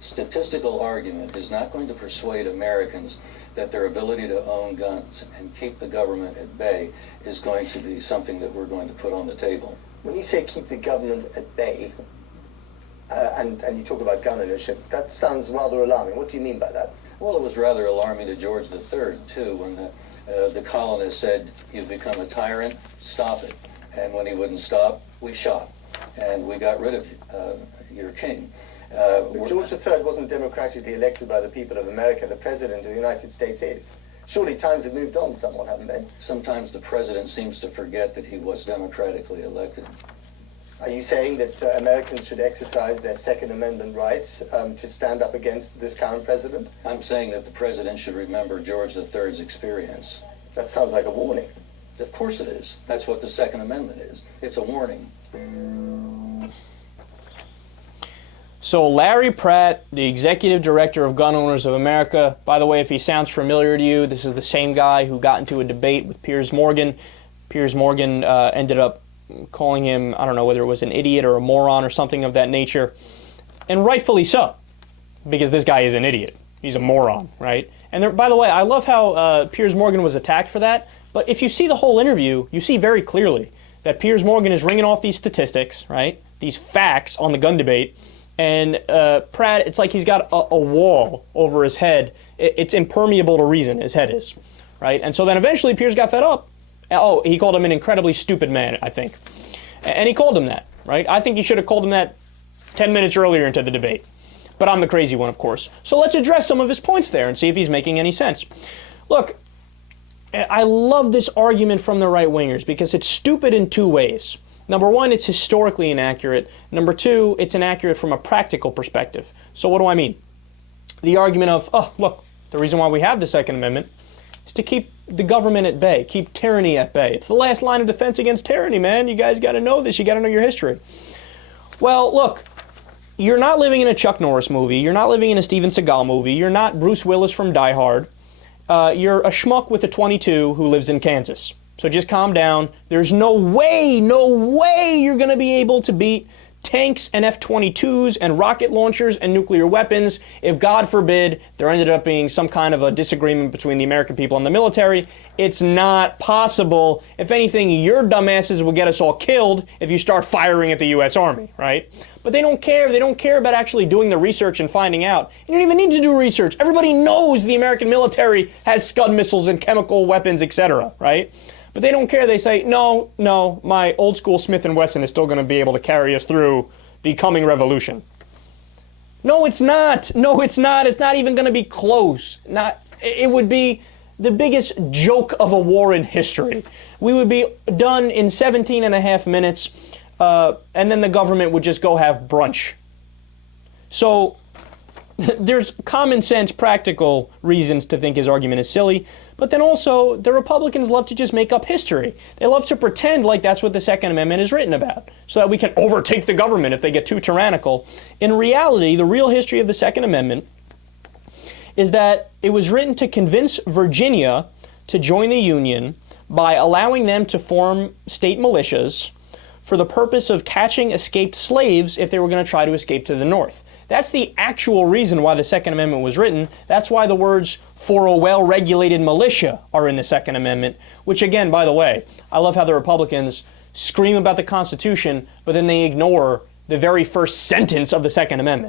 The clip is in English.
statistical argument is not going to persuade Americans that their ability to own guns and keep the government at bay is going to be something that we're going to put on the table. When you say keep the government at bay, and you talk about gun ownership, that sounds rather alarming. What do you mean by that? Well, it was rather alarming to George III, too, when the colonists said, "You've become a tyrant, stop it." And when he wouldn't stop, we shot. And we got rid of your king. But George III wasn't democratically elected by the people of America. The president of the United States is. Surely times have moved on somewhat, haven't they? Sometimes the president seems to forget that he was democratically elected. Are you saying that Americans should exercise their Second Amendment rights to stand up against this current president? I'm saying that the president should remember George III's experience. That sounds like a warning. Of course it is. That's what the Second Amendment is. It's a warning. So Larry Pratt, the executive director of Gun Owners of America, by the way, if he sounds familiar to you, this is the same guy who got into a debate with Piers Morgan. Piers Morgan ended up calling him, I don't know whether it was an idiot or a moron or something of that nature, and rightfully so, because this guy is an idiot. He's a moron, right? And there, by the way, I love how Piers Morgan was attacked for that, but if you see the whole interview, you see very clearly that Piers Morgan is ringing off these statistics, right? These facts on the gun debate. And Pratt, it's like he's got a wall over his head. It's impermeable to reason, his head is, right? And so then eventually Piers got fed up. Oh, he called him an incredibly stupid man, I think. And he called him that, right? I think he should have called him that 10 minutes earlier into the debate. But I'm the crazy one, of course. So let's address some of his points there and see if he's making any sense. Look, I love this argument from the right-wingers because it's stupid in two ways. Number one, it's historically inaccurate. Number two, it's inaccurate from a practical perspective. So what do I mean? The argument of, oh, look, the reason why we have the Second Amendment is to keep the government at bay, keep tyranny at bay. It's the last line of defense against tyranny, man. You guys got to know this. You got to know your history. Well, look, you're not living in a Chuck Norris movie. You're not living in a Steven Seagal movie. You're not Bruce Willis from Die Hard. You're a schmuck with a .22 who lives in Kansas. So just calm down. There's no way you're going to be able to beat tanks and F-22s and rocket launchers and nuclear weapons if, God forbid, there ended up being some kind of a disagreement between the American people and the military. It's not possible. If anything, your dumbasses will get us all killed if you start firing at the U.S. Army, right? But they don't care. They don't care about actually doing the research and finding out. You don't even need to do research. Everybody knows the American military has Scud missiles and chemical weapons, etc., right? But they don't care. They say, no, my old school Smith & Wesson is still going to be able to carry us through the coming revolution. No, it's not. No, it's not. It's not even going to be close. It would be the biggest joke of a war in history. We would be done in 17 and a half minutes, and then the government would just go have brunch. So there's common sense, practical reasons to think his argument is silly. But then also, the Republicans love to just make up history. They love to pretend like that's what the Second Amendment is written about, so that we can overtake the government if they get too tyrannical. In reality, the real history of the Second Amendment is that it was written to convince Virginia to join the Union by allowing them to form state militias for the purpose of catching escaped slaves if they were going to try to escape to the North. That's the actual reason why the Second Amendment was written. That's why the words "for a well-regulated militia" are in the Second Amendment, which again, by the way, I love how the Republicans scream about the Constitution, but then they ignore the very first sentence of the Second Amendment.